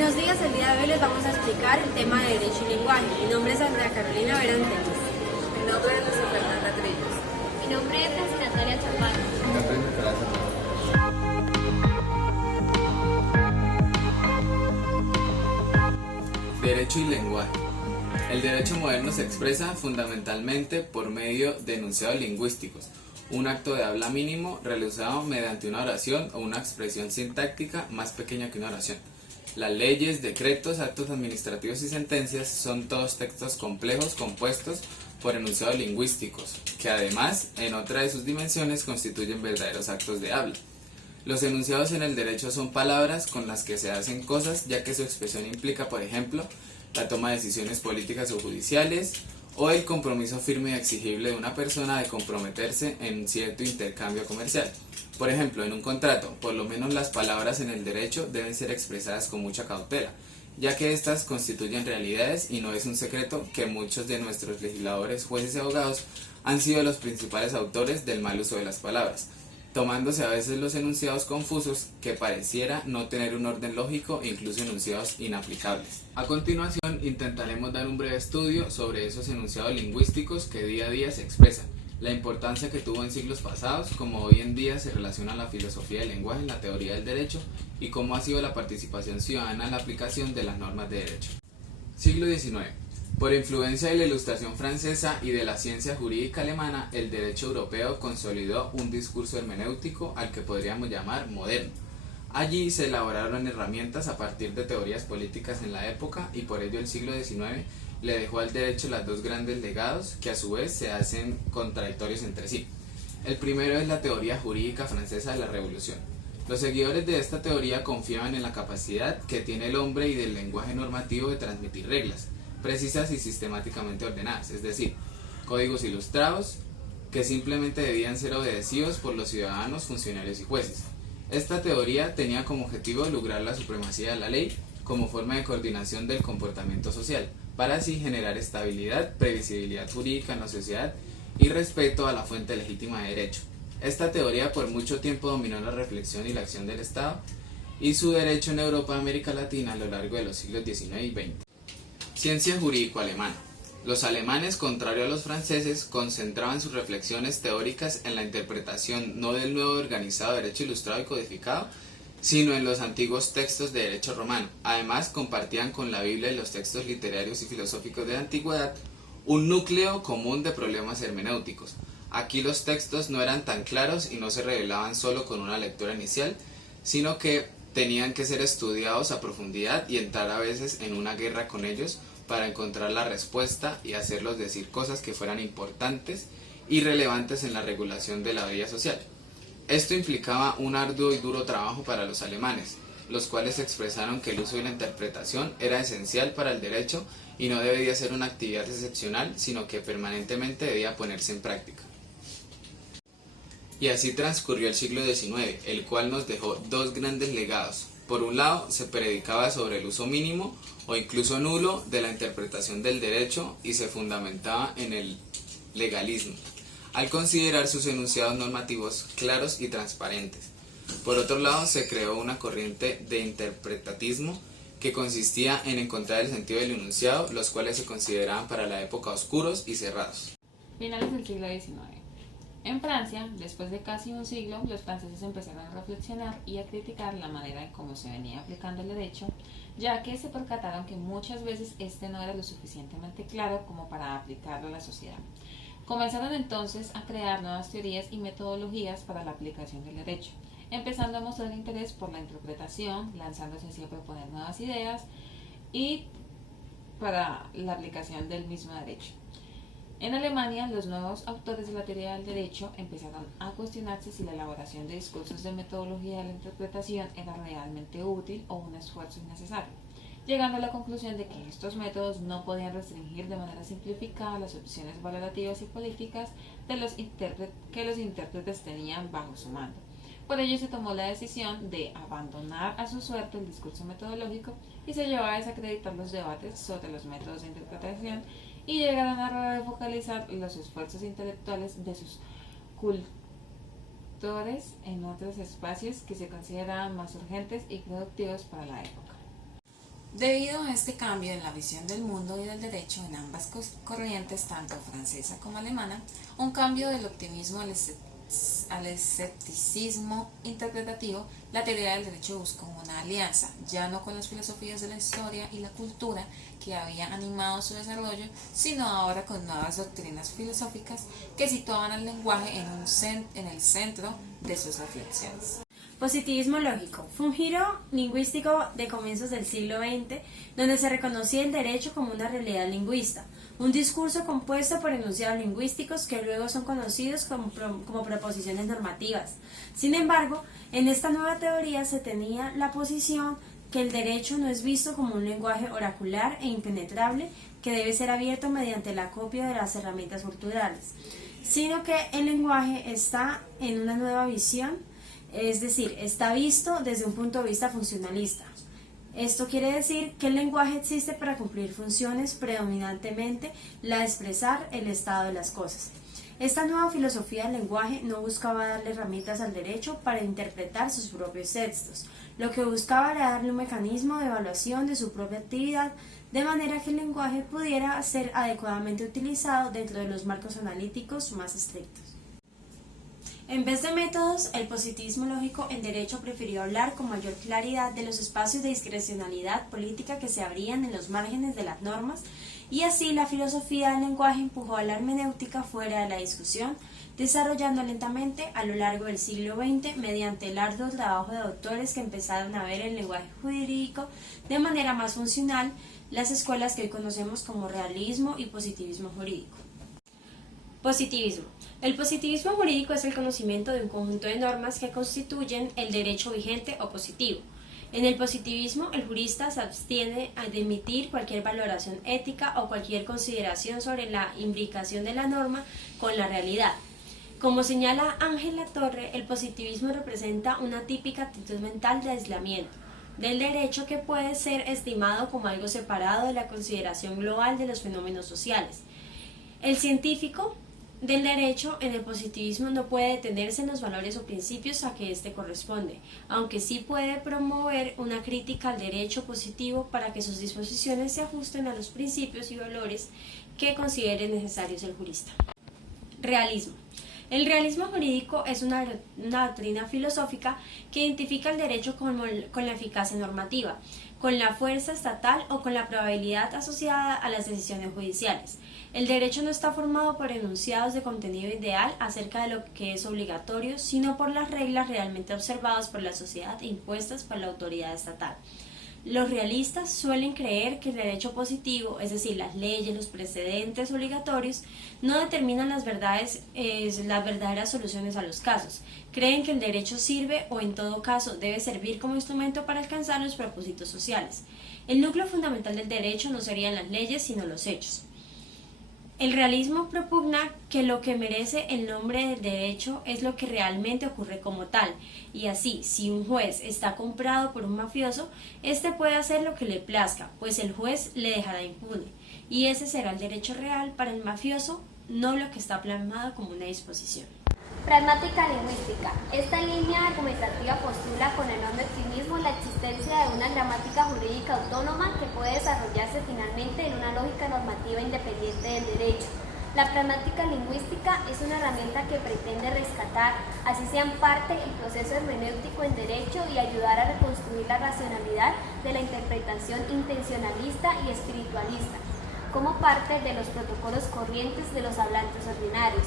Buenos días, el día de hoy les vamos a explicar el tema de Derecho y Lenguaje. Mi nombre es Andrea Carolina Berantes. Mi nombre es Luisa Fernanda Trillos. Mi nombre es Francisca Natalia Chaparro. Mi nombre es Nicolás Hernández. Derecho y lenguaje. El derecho moderno se expresa fundamentalmente por medio de enunciados lingüísticos, un acto de habla mínimo realizado mediante una oración o una expresión sintáctica más pequeña que una oración. Las leyes, decretos, actos administrativos y sentencias son todos textos complejos compuestos por enunciados lingüísticos, que además, en otra de sus dimensiones, constituyen verdaderos actos de habla. Los enunciados en el derecho son palabras con las que se hacen cosas, ya que su expresión implica, por ejemplo, la toma de decisiones políticas o judiciales, o el compromiso firme y exigible de una persona de comprometerse en cierto intercambio comercial. Por ejemplo, en un contrato, por lo menos las palabras en el derecho deben ser expresadas con mucha cautela, ya que éstas constituyen realidades y no es un secreto que muchos de nuestros legisladores, jueces y abogados han sido los principales autores del mal uso de las palabras, tomándose a veces los enunciados confusos que pareciera no tener un orden lógico e incluso enunciados inaplicables. A continuación intentaremos dar un breve estudio sobre esos enunciados lingüísticos que día a día se expresan, la importancia que tuvo en siglos pasados, cómo hoy en día se relaciona la filosofía del lenguaje en la teoría del derecho y cómo ha sido la participación ciudadana en la aplicación de las normas de derecho. Siglo XIX. Por influencia de la Ilustración francesa y de la ciencia jurídica alemana, el derecho europeo consolidó un discurso hermenéutico al que podríamos llamar moderno. Allí se elaboraron herramientas a partir de teorías políticas en la época y por ello el siglo XIX le dejó al derecho los dos grandes legados que a su vez se hacen contradictorios entre sí. El primero es la teoría jurídica francesa de la Revolución. Los seguidores de esta teoría confiaban en la capacidad que tiene el hombre y del lenguaje normativo de transmitir reglas precisas y sistemáticamente ordenadas, es decir, códigos ilustrados que simplemente debían ser obedecidos por los ciudadanos, funcionarios y jueces. Esta teoría tenía como objetivo lograr la supremacía de la ley como forma de coordinación del comportamiento social, para así generar estabilidad, previsibilidad jurídica en la sociedad y respeto a la fuente legítima de derecho. Esta teoría por mucho tiempo dominó la reflexión y la acción del Estado y su derecho en Europa y América Latina a lo largo de los siglos XIX y XX. Ciencia jurídico-alemana. Los alemanes, contrario a los franceses, concentraban sus reflexiones teóricas en la interpretación no del nuevo organizado derecho ilustrado y codificado, sino en los antiguos textos de derecho romano. Además, compartían con la Biblia y los textos literarios y filosóficos de la antigüedad un núcleo común de problemas hermenéuticos. Aquí los textos no eran tan claros y no se revelaban solo con una lectura inicial, sino que tenían que ser estudiados a profundidad y entrar a veces en una guerra con ellos para encontrar la respuesta y hacerlos decir cosas que fueran importantes y relevantes en la regulación de la vida social. Esto implicaba un arduo y duro trabajo para los alemanes, los cuales expresaron que el uso y la interpretación era esencial para el derecho y no debía ser una actividad excepcional, sino que permanentemente debía ponerse en práctica. Y así transcurrió el siglo XIX, el cual nos dejó dos grandes legados. Por un lado, se predicaba sobre el uso mínimo o incluso nulo de la interpretación del derecho y se fundamentaba en el legalismo, al considerar sus enunciados normativos claros y transparentes. Por otro lado, se creó una corriente de interpretatismo que consistía en encontrar el sentido del enunciado, los cuales se consideraban para la época oscuros y cerrados. Finales del siglo XIX. En Francia, después de casi un siglo, los franceses empezaron a reflexionar y a criticar la manera en cómo se venía aplicando el derecho, ya que se percataron que muchas veces este no era lo suficientemente claro como para aplicarlo a la sociedad. Comenzaron entonces a crear nuevas teorías y metodologías para la aplicación del derecho, empezando a mostrar interés por la interpretación, lanzándose así a proponer nuevas ideas y para la aplicación del mismo derecho. En Alemania, los nuevos autores de la teoría del derecho empezaron a cuestionarse si la elaboración de discursos de metodología de la interpretación era realmente útil o un esfuerzo innecesario, llegando a la conclusión de que estos métodos no podían restringir de manera simplificada las opciones valorativas y políticas que los intérpretes tenían bajo su mando. Por ello se tomó la decisión de abandonar a su suerte el discurso metodológico y se llevó a desacreditar los debates sobre los métodos de interpretación y llegaron a refocalizar los esfuerzos intelectuales de sus cultores en otros espacios que se consideraban más urgentes y productivos para la época. Debido a este cambio en la visión del mundo y del derecho en ambas corrientes, tanto francesa como alemana, un cambio del optimismo al escepticismo interpretativo, la teoría del derecho buscó una alianza, ya no con las filosofías de la historia y la cultura que habían animado su desarrollo, sino ahora con nuevas doctrinas filosóficas que situaban al lenguaje en el centro de sus reflexiones. Positivismo lógico fue un giro lingüístico de comienzos del siglo XX, donde se reconocía el derecho como una realidad lingüista, un discurso compuesto por enunciados lingüísticos que luego son conocidos como proposiciones normativas. Sin embargo, en esta nueva teoría se tenía la posición que el derecho no es visto como un lenguaje oracular e impenetrable que debe ser abierto mediante el acopio de las herramientas culturales, sino que el lenguaje está en una nueva visión. Es decir, está visto desde un punto de vista funcionalista. Esto quiere decir que el lenguaje existe para cumplir funciones, predominantemente la de expresar el estado de las cosas. Esta nueva filosofía del lenguaje no buscaba darle herramientas al derecho para interpretar sus propios textos. Lo que buscaba era darle un mecanismo de evaluación de su propia actividad, de manera que el lenguaje pudiera ser adecuadamente utilizado dentro de los marcos analíticos más estrictos. En vez de métodos, el positivismo lógico en derecho prefirió hablar con mayor claridad de los espacios de discrecionalidad política que se abrían en los márgenes de las normas, y así la filosofía del lenguaje empujó a la hermenéutica fuera de la discusión, desarrollando lentamente a lo largo del siglo XX mediante el arduo trabajo de autores que empezaron a ver el lenguaje jurídico de manera más funcional, las escuelas que hoy conocemos como realismo y positivismo jurídico. Positivismo. El positivismo jurídico es el conocimiento de un conjunto de normas que constituyen el derecho vigente o positivo. En el positivismo, el jurista se abstiene de emitir cualquier valoración ética o cualquier consideración sobre la imbricación de la norma con la realidad. Como señala Ángel Latorre, el positivismo representa una típica actitud mental de aislamiento del derecho que puede ser estimado como algo separado de la consideración global de los fenómenos sociales. El científico del derecho en el positivismo no puede detenerse en los valores o principios a que éste corresponde, aunque sí puede promover una crítica al derecho positivo para que sus disposiciones se ajusten a los principios y valores que considere necesarios el jurista. Realismo. El realismo jurídico es una doctrina filosófica que identifica el derecho con la eficacia normativa, con la fuerza estatal o con la probabilidad asociada a las decisiones judiciales. El derecho no está formado por enunciados de contenido ideal acerca de lo que es obligatorio, sino por las reglas realmente observadas por la sociedad e impuestas por la autoridad estatal. Los realistas suelen creer que el derecho positivo, es decir, las leyes, los precedentes obligatorios, no determinan las verdaderas soluciones a los casos. Creen que el derecho sirve o en todo caso debe servir como instrumento para alcanzar los propósitos sociales. El núcleo fundamental del derecho no serían las leyes, sino los hechos. El realismo propugna que lo que merece el nombre del derecho es lo que realmente ocurre como tal, y así, si un juez está comprado por un mafioso, éste puede hacer lo que le plazca, pues el juez le dejará impune, y ese será el derecho real para el mafioso, no lo que está plasmado como una disposición. Pragmática lingüística. Esta línea argumentativa postula con enorme optimismo la existencia de una gramática jurídica autónoma que puede desarrollarse finalmente en una lógica normativa independiente del derecho. La pragmática lingüística es una herramienta que pretende rescatar, así sean parte, el proceso hermenéutico en derecho y ayudar a reconstruir la racionalidad de la interpretación intencionalista y espiritualista, como parte de los protocolos corrientes de los hablantes ordinarios.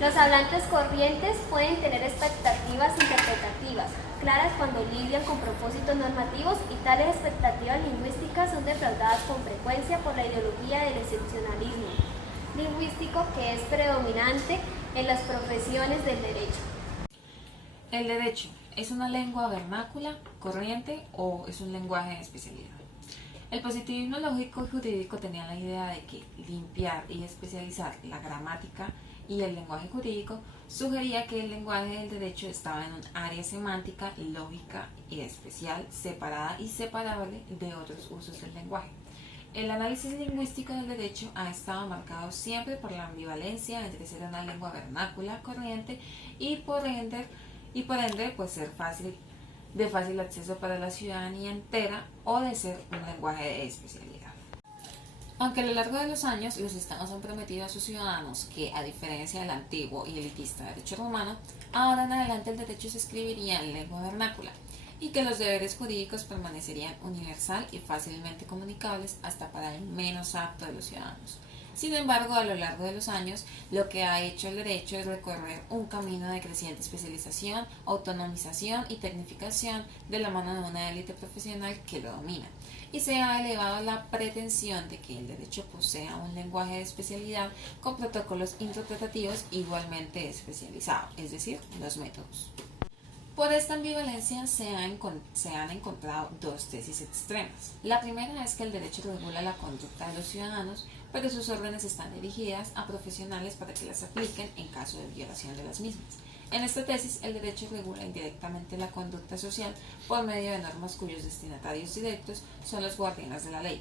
Los hablantes corrientes pueden tener expectativas interpretativas claras cuando lidian con propósitos normativos, y tales expectativas lingüísticas son defraudadas con frecuencia por la ideología del excepcionalismo lingüístico que es predominante en las profesiones del derecho. ¿El derecho es una lengua vernácula, corriente o es un lenguaje de especialidad? El positivismo lógico y jurídico tenía la idea de que limpiar y especializar la gramática y el lenguaje jurídico sugería que el lenguaje del derecho estaba en un área semántica, lógica y especial, separada y separable de otros usos del lenguaje. El análisis lingüístico del derecho ha estado marcado siempre por la ambivalencia entre ser una lengua vernácula, corriente y por ende pues ser fácil de fácil acceso para la ciudadanía entera o de ser un lenguaje de especialidad. Aunque a lo largo de los años los estados han prometido a sus ciudadanos que, a diferencia del antiguo y elitista derecho romano, ahora en adelante el derecho se escribiría en lengua vernácula y que los deberes jurídicos permanecerían universal y fácilmente comunicables hasta para el menos apto de los ciudadanos. Sin embargo, a lo largo de los años, lo que ha hecho el derecho es recorrer un camino de creciente especialización, autonomización y tecnificación de la mano de una élite profesional que lo domina, y se ha elevado la pretensión de que el derecho posea un lenguaje de especialidad con protocolos interpretativos igualmente especializados, es decir, los métodos. Por esta ambivalencia se han encontrado dos tesis extremas. La primera es que el derecho regula la conducta de los ciudadanos, pero sus órdenes están dirigidas a profesionales para que las apliquen en caso de violación de las mismas. En esta tesis, el derecho regula indirectamente la conducta social por medio de normas cuyos destinatarios directos son los guardianes de la ley.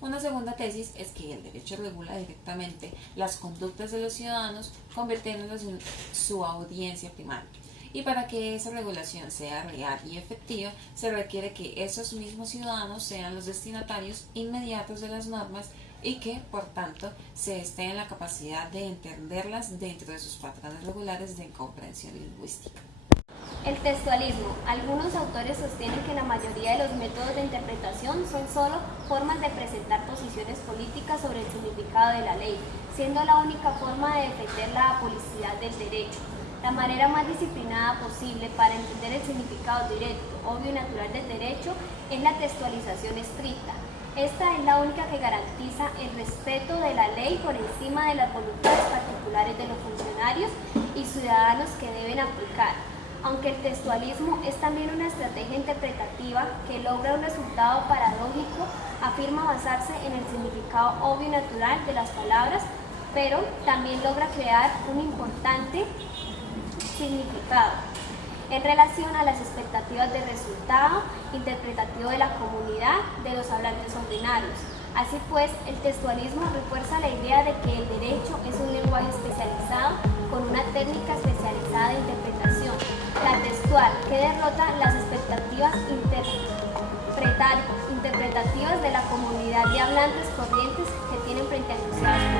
Una segunda tesis es que el derecho regula directamente las conductas de los ciudadanos, convirtiéndolos en su audiencia primaria. Y para que esa regulación sea real y efectiva, se requiere que esos mismos ciudadanos sean los destinatarios inmediatos de las normas y que, por tanto, se esté en la capacidad de entenderlas dentro de sus patrones regulares de comprensión lingüística. El textualismo. Algunos autores sostienen que la mayoría de los métodos de interpretación son solo formas de presentar posiciones políticas sobre el significado de la ley, siendo la única forma de defender la apolicidad del derecho. La manera más disciplinada posible para entender el significado directo, obvio y natural del derecho es la textualización estricta. Esta es la única que garantiza el respeto de la ley por encima de las voluntades particulares de los funcionarios y ciudadanos que deben aplicar. Aunque el textualismo es también una estrategia interpretativa que logra un resultado paradójico, afirma basarse en el significado obvio y natural de las palabras, pero también logra crear un importante significado en relación a las expectativas de resultado interpretativo de la comunidad de los hablantes ordinarios. Así pues, el textualismo refuerza la idea de que el derecho es un lenguaje especializado con una técnica especializada de interpretación, la textual, que derrota las expectativas interpretativas de la comunidad de hablantes corrientes que tienen frente a enunciados